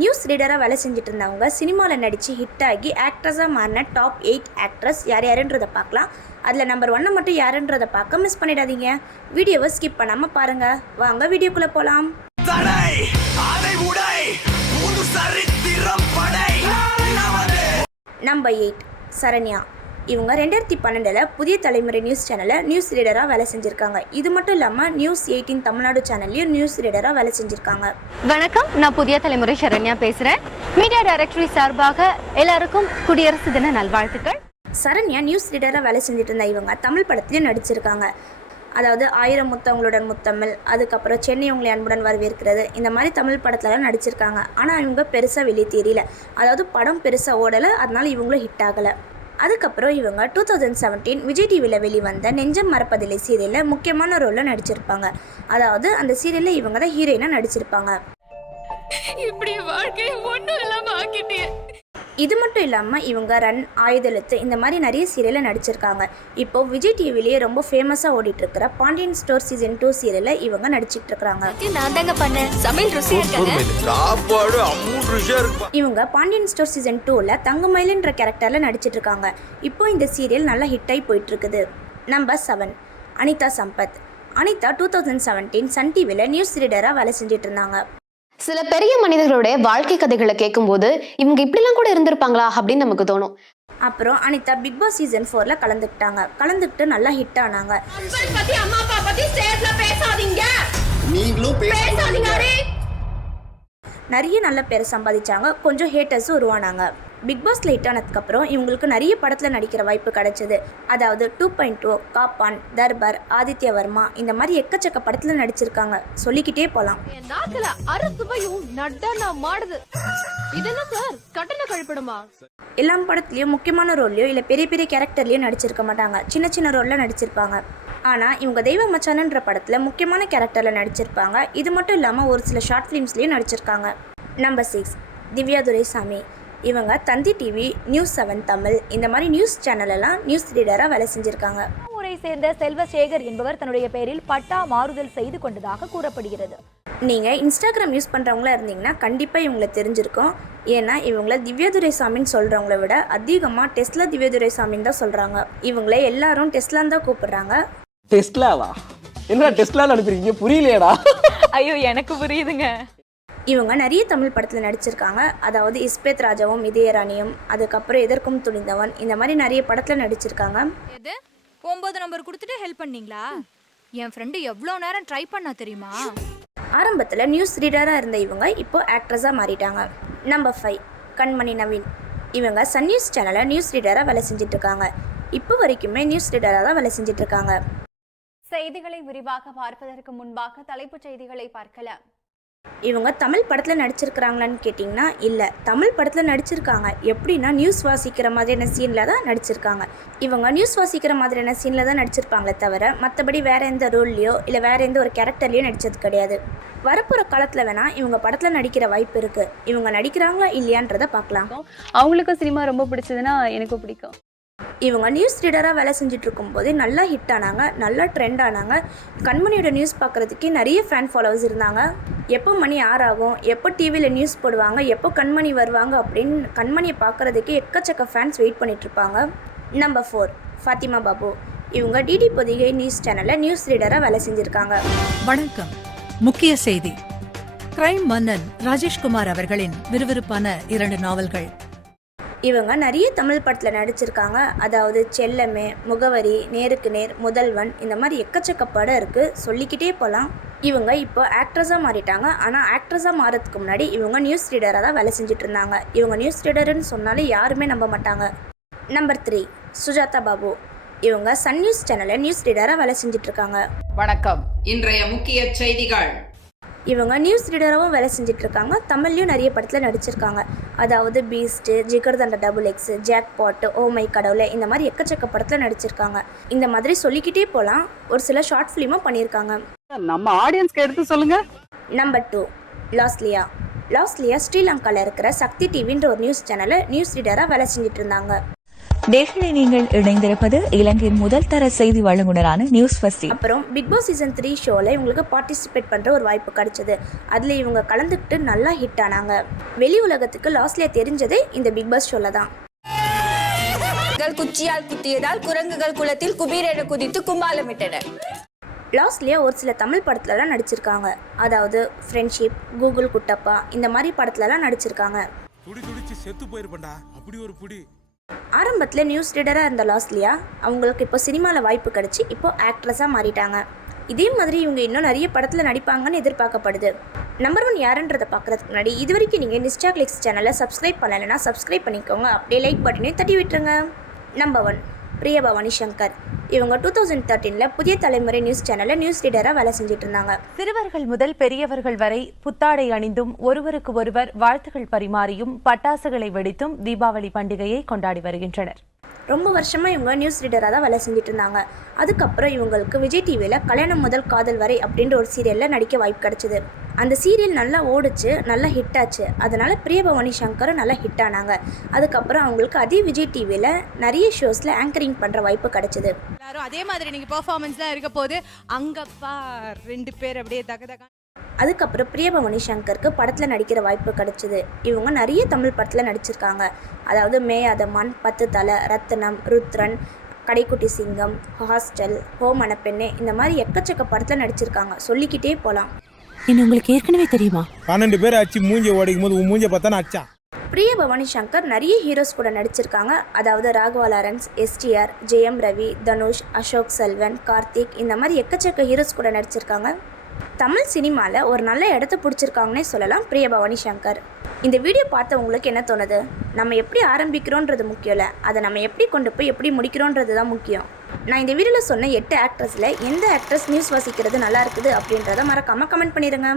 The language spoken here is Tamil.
நியூஸ் ரீடராக வேலை செஞ்சுட்டு இருந்தவங்க சினிமாவில் நடித்து ஹிட் ஆகி ஆக்ட்ரஸாக மாறின டாப் 8 ஆக்ட்ரஸ் யார் யாருன்றதை பார்க்கலாம். அதில் நம்பர் 1 மட்டும் யாருன்றதை பார்க்க மிஸ் பண்ணிடாதீங்க. வீடியோவை ஸ்கிப் பண்ணாமல் பாருங்கள். வாங்க வீடியோக்குள்ளே போகலாம். நம்பர் 8 சரண்யா. இவங்க 2012 புதிய தலைமுறை நியூஸ் சேனலில் நியூஸ் ரீடராக வேலை செஞ்சுருக்காங்க. இது மட்டும் இல்லாமல் நியூஸ் 18 தமிழ்நாடு சேனல்லையும் நியூஸ் ரீடராக வேலை செஞ்சுருக்காங்க. வணக்கம், நான் புதிய தலைமுறை சரண்யா பேசுகிறேன். மீடியா டைரக்டரி சார்பாக எல்லாருக்கும் குடியரசு தின நல்வாழ்த்துக்கள். சரண்யா நியூஸ் ரீடராக வேலை செஞ்சுட்டு இருந்த இவங்க தமிழ் படத்துலையும் நடிச்சிருக்காங்க. அதாவது 1000 முத்தங்களுடன் முத்தமிழ், அதுக்கப்புறம் சென்னை உங்களை அன்புடன் வரவேற்கிறது, இந்த மாதிரி தமிழ் படத்துலலாம் நடிச்சிருக்காங்க. ஆனால் இவங்க பெருசாக வெளியே தெரியல. அதாவது படம் பெருசாக ஓடலை, அதனால இவங்களும் ஹிட் ஆகலை. அதுக்கப்புறம் இவங்க 2017 விஜய் டிவியில் வெளிவந்த நெஞ்சம் மறப்பதில்லை சீரியலில் முக்கியமான ரோலில் நடிச்சிருப்பாங்க. அதாவது அந்த சீரியலில் இவங்க தான் ஹீரோயினாக நடிச்சிருப்பாங்க. இப்படி வாழ்க்கையை ஒன்றும் இல்லாமல் ஆக்கிட்டே. இது மட்டும் இல்லாமல் இவங்க ரன், ஆயுதெழுத்து இந்த மாதிரி நிறைய சீரியலில் நடிச்சிருக்காங்க. இப்போ விஜய் டிவிலேயே ரொம்ப ஃபேமஸாக ஓடிட்டு இருக்கிற பாண்டியன் ஸ்டோர் சீசன் 2 சீரியலில் இவங்க நடிச்சிட்டு இருக்காங்க. இவங்க பாண்டியன் ஸ்டோர் சீசன் 2ல தங்கமயிலுன்ற கேரக்டரில் நடிச்சிட்டு இருக்காங்க. இப்போ இந்த சீரியல் நல்லா ஹிட் ஆகி போயிட்டு இருக்குது. நம்பர் 7 அனிதா சம்பத். அனிதா 2017 சன் டிவியில் நியூஸ் ரீடராக வேலை செஞ்சுட்டு இருந்தாங்க. சில பெரிய மனிதர்களுடைய வாழ்க்கை கதைகளை கேட்கும்போது இவங்க இப்படிலாம் கூட இருந்திருப்பாங்களா அப்படின்னு நமக்கு தோணும். அப்புறம் அனிதா பிக் பாஸ் சீசன் 4ல கலந்துக்கிட்டு நல்லா ஹிட் ஆனாங்க. நிறைய நல்ல பேர் சம்பாதிச்சாங்க, கொஞ்சம் ஹேட்டர்ஸும் உருவானாங்க. பிக் பாஸ்ல ஹிட் ஆனதுக்கப்புறம் இவங்களுக்கு நிறைய படத்தில் நடிக்கிற வாய்ப்பு கிடைச்சது. அதாவது 2.2, காப்பான், தர்பார், ஆதித்ய வர்மா இந்த மாதிரி எக்கச்சக்க படத்தில் நடிச்சிருக்காங்க. சொல்லிக்கிட்டே போகலாம். எல்லா படத்துலையும் முக்கியமான ரோல்லையோ இல்லை பெரிய பெரிய கேரக்டர்லையும் நடிச்சிருக்க மாட்டாங்க. சின்ன சின்ன ரோலில் நடிச்சிருப்பாங்க. ஆனால் இவங்க தெய்வ மச்சானன்ற படத்தில் முக்கியமான கேரக்டரில் நடிச்சிருப்பாங்க. இது மட்டும் இல்லாமல் ஒரு சில ஷார்ட் ஃபிலிம்ஸ்லேயும் நடிச்சிருக்காங்க. நம்பர் 6 திவ்யா துரைசாமி. இவங்க தந்தி டிவி, நியூஸ் 7 தமிழ் இந்த மாதிரி நியூஸ் சேனலெல்லாம் நியூஸ் ரீடராக வேலை செஞ்சுருக்காங்க. ஊரை சேர்ந்த செல்வசேகர் என்பவர் தன்னுடைய பெயரில் பட்டா மாறுதல் செய்து கொண்டதாக கூறப்படுகிறது. நீங்கள் இன்ஸ்டாகிராம் யூஸ் பண்ணுறவங்களா இருந்தீங்கன்னா கண்டிப்பாக இவங்களை தெரிஞ்சிருக்கும். ஏன்னா இவங்கள திவ்யா துரைசாமின்னு சொல்கிறவங்கள விட அதிகமாக டெஸ்லா திவ்யா துரைசாமின்னு தான் சொல்கிறாங்க. இவங்கள எல்லாரும் டெஸ்லான்னு தான் கூப்பிடுறாங்க. டெஸ்லாவா? என்ன டெஸ்லான்னு அனுப்பிருக்கீங்க? புரியலையடா. ஐயோ, எனக்கு புரியுதுங்க. இவங்க நிறைய தமிழ் படத்தில் நடிச்சிருக்காங்க. அதாவது இஸ்பேத் ராஜாவும் இதயராணியும், அதுக்கப்புறம் எதற்கும் துணிந்தவன் இந்த மாதிரி நிறைய படத்தில் நடிச்சிருக்காங்க. எது 9 நம்பர் கொடுத்துட்டு ஹெல்ப் பண்ணீங்களா? என் ஃப்ரெண்டு எவ்வளோ நேரம் ட்ரை பண்ணா தெரியுமா? ஆரம்பத்தில் நியூஸ் ரீடராக இருந்த இவங்க இப்போ ஆக்ட்ரஸாக மாறிட்டாங்க. நம்பர் 5 கண்மணி நவீன். இவங்க சன் நியூஸ் சேனலில் நியூஸ் ரீடராக வேலை செஞ்சிட்ருக்காங்க. இப்போ வரைக்குமே நியூஸ் ரீடராக தான் வேலை செஞ்சிட்ருக்காங்க. செய்திகளை விரிவாக பார்ப்பதற்கு முன்பாக தலைப்புச் செய்திகளை பார்க்கலாம். இவங்க தமிழ் படத்தில் நடிச்சிருக்கிறாங்களான்னு கேட்டிங்கன்னா இல்லை, தமிழ் படத்தில் நடிச்சிருக்காங்க. எப்படின்னா நியூஸ் வாசிக்கிற மாதிரியான சீனில் தான் நடிச்சிருக்காங்க. இவங்க நியூஸ் வாசிக்கிற மாதிரியான சீனில் தான் நடிச்சிருப்பாங்களே தவிர மற்றபடி வேறு எந்த ரோல்லையோ இல்லை வேறு எந்த ஒரு கேரக்டர்லையோ நடித்தது கிடையாது. வரப்போகிற காலத்தில் வேணால் இவங்க படத்தில் நடிக்கிற வாய்ப்பு இருக்குது. இவங்க நடிக்கிறாங்களா இல்லையான்றதை பார்க்கலாம். அவங்களுக்கும் சினிமா ரொம்ப பிடிச்சதுன்னா எனக்கும் பிடிக்கும். இவங்க நியூஸ் ரீடராக வேலை செஞ்சுட்டு இருக்கும்போதே நல்லா ஹிட் ஆனாங்க, நல்லா ட்ரெண்ட் ஆனாங்க. கண்மணியோட நியூஸ் பார்க்குறதுக்கே நிறைய ஃபேன் ஃபாலோவர்ஸ் இருந்தாங்க. எப்போ மணி 6 ஆகும், எப்போ டிவியில் நியூஸ் போடுவாங்க, எப்போ கண்மணி வருவாங்க அப்படின்னு கண்மணியை பார்க்குறதுக்கே எக்கச்சக்க ஃபேன்ஸ் வெயிட் பண்ணிகிட்ருப்பாங்க. நம்பர் 4 ஃபாத்திமா பாபு. இவங்க டிடி பொதிகை நியூஸ் சேனலில் நியூஸ் ரீடராக வேலை செஞ்சுருக்காங்க. வணக்கம். முக்கிய செய்தி. கிரைம் மன்னன் ராஜேஷ்குமார் அவர்களின் விறுவிறுப்பான 2 நாவல்கள். இவங்க நிறைய தமிழ் படத்தில் நடிச்சிருக்காங்க. அதாவது செல்லமே, முகவரி, நேருக்கு நேர், முதல்வன் இந்த மாதிரி எக்கச்சக்க படம் இருக்குது. சொல்லிக்கிட்டே போகலாம். இவங்க இப்போ ஆக்ட்ரஸாக மாறிட்டாங்க. ஆனால் ஆக்ட்ரஸாக மாறதுக்கு முன்னாடி இவங்க நியூஸ் ரீடராக தான் வேலை செஞ்சுட்டு இருந்தாங்க. இவங்க நியூஸ் ரீடர்னு சொன்னாலே யாருமே நம்ப மாட்டாங்க. நம்பர் 3 சுஜாதா பாபு. இவங்க சன் நியூஸ் சேனலில் நியூஸ் ரீடராக வேலை செஞ்சிட்ருக்காங்க. வணக்கம். இன்றைய முக்கிய செய்திகள். இவங்க நியூஸ் ரீடராகவும் வேலை செஞ்சிட்ருக்காங்க. தமிழ்லையும் நிறைய படத்தில் நடிச்சிருக்காங்க. அதாவது beast, jigarthanda XX, jackpot, oh my கடவுளை இந்த மாதிரி எக்கச்சக்க படத்தில் நடிச்சிருக்காங்க. இந்த மாதிரி சொல்லிக்கிட்டே போகலாம். ஒரு சில ஷார்ட் ஃபிலிமும் பண்ணியிருக்காங்க. நம்ம ஆடியன்ஸ்க்கு எடுத்து சொல்லுங்க. நம்பர் 2 லாஸ்லியா. லாஸ்லியா ஸ்ரீலங்காவில் இருக்கிற சக்தி டிவின்ற ஒரு நியூஸ் சேனலில் நியூஸ் ரீடராக வேலை செஞ்சுட்டு இருந்தாங்க. நேர்களை நீங்கள் இணைந்திருப்பது இலங்கையின் முதல் தர செய்தி வழங்குனரான நியூஸ் ஃபர்ஸ்ட். அப்புறம் பிக் பாஸ் சீசன் 3 ஷோவில் இவங்களுக்கு பார்ட்டிசிபேட் பண்ணுற ஒரு வாய்ப்பு கிடைச்சது. அதில் இவங்க கலந்துக்கிட்டு நல்லா ஹிட் ஆனாங்க. வெளி உலகத்துக்கு லாஸ்ட்லியாக தெரிஞ்சதே இந்த பிக் பாஸ் ஷோவில் தான். குச்சியால் குத்தியதால் குரங்குகள் குளத்தில் குபீரென குதித்து கும்பாலமிட்டன. லாஸ்ட்லியாக ஒரு சில தமிழ் படத்துலலாம் நடிச்சிருக்காங்க. அதாவது ஃப்ரெண்ட்ஷிப், கூகுள் குட்டப்பா இந்த மாதிரி படத்துலலாம் நடிச்சிருக்காங்க. ஆரம்பத்தில் நியூஸ் ரீடராக இருந்த லாஸ்ட்லியா அவங்களுக்கு இப்போ சினிமாவில் வாய்ப்பு கிடச்சி இப்போ ஆக்ட்ரஸாக மாறிட்டாங்க. இதே மாதிரி இவங்க இன்னும் நிறைய படத்தில் நடிப்பாங்கன்னு எதிர்பார்க்கப்படுது. நம்பர் 1 யாருன்றதை பார்க்குறதுக்கு முன்னாடி இது வரைக்கும் நீங்கள் நிஸ்டா கிளிக்ஸ் சேனலை சப்ஸ்கிரைப் பண்ணலைன்னா சப்ஸ்கிரைப் பண்ணிக்கோங்க. அப்படியே லைக் பட்டனையும் தட்டி விட்டுருங்க. நம்பர் 1 பிரியபவானி சங்கர். இவங்க 2013 புதிய தலைமுறை நியூஸ் சேனலில் நியூஸ் ரீடராக வேலை செஞ்சுட்டு இருந்தாங்க. சிறுவர்கள் முதல் பெரியவர்கள் வரை புத்தாடை அணிந்தும் ஒருவருக்கு ஒருவர் வாழ்த்துக்கள் பரிமாறியும் பட்டாசுகளை வெடித்தும் தீபாவளி பண்டிகையை கொண்டாடி வருகின்றனர். ரொம்ப வருஷமாக இவங்க நியூஸ் ரீடராக தான் வேலை செஞ்சுட்டு இருந்தாங்க. அதுக்கப்புறம் இவங்களுக்கு விஜய் டிவியில் கல்யாணம் முதல் காதல் வரை அப்படின்ற ஒரு சீரியலில் நடிக்க வாய்ப்பு கிடச்சிது. அந்த சீரியல் நல்லா ஓடிச்சு, நல்லா ஹிட் ஆச்சு. அதனால் பிரியபவானி சங்கரும் நல்லா ஹிட் ஆனாங்க. அதுக்கப்புறம் அவங்களுக்கு அதே விஜய் டிவியில் நிறைய ஷோஸில் ஆங்கரிங் பண்ணுற வாய்ப்பு கிடச்சிது. அதே மாதிரி நீங்கள் பெர்ஃபார்மன்ஸ் தான் இருக்க போது அங்கப்பா 2 பேர் அப்படியே தகதக. அதுக்கப்புறம் பிரியபவானி சங்கருக்கு படத்தில் நடிக்கிற வாய்ப்பு கிடச்சிது. இவங்க நிறைய தமிழ் படத்தில் நடிச்சிருக்காங்க. அதாவது மேயாதமான், 10 தலை, ரத்னம், ருத்ரன், கடைக்குட்டி சிங்கம், ஹாஸ்டல், ஹோமன பெண்ணே இந்த மாதிரி எக்கச்சக்க படத்தில் நடிச்சிருக்காங்க. சொல்லிக்கிட்டே போகலாம். இன்னும் உங்களுக்கு ஏற்கனவே தெரியுமா? 12 பேர் ஆச்சு மூஞ்சி ஓடிக்கும் போது மூஞ்சியை பார்த்தா அடிச்சான். பிரியபவானி சங்கர் நிறைய ஹீரோஸ் கூட நடிச்சிருக்காங்க. அதாவது ராகவா லாரன்ஸ், எஸ்டிஆர், ஜெயம் ரவி, தனுஷ், அசோக் செல்வன், கார்த்திக் இந்த மாதிரி எக்கச்சக்க ஹீரோஸ் கூட நடிச்சிருக்காங்க. தமிழ் சினிமாவில் ஒரு நல்ல இடத்த பிடிச்சிருக்காங்கன்னே சொல்லலாம் பிரியபவானி சங்கர். இந்த வீடியோ பார்த்த உங்களுக்கு என்ன தோணுது? நம்ம எப்படி ஆரம்பிக்கிறோன்றது முக்கியம் இல்லை, அதை நம்ம எப்படி கொண்டு போய் எப்படி முடிக்கிறோன்றது தான் முக்கியம். நான் இந்த வீடியோவில் சொன்ன 8 ஆக்ட்ரஸில் எந்த ஆக்ட்ரஸ் நியூஸ் வாசிக்கிறது நல்லா இருக்குது அப்படின்றத மறக்காமல் கமெண்ட் பண்ணிடுங்க.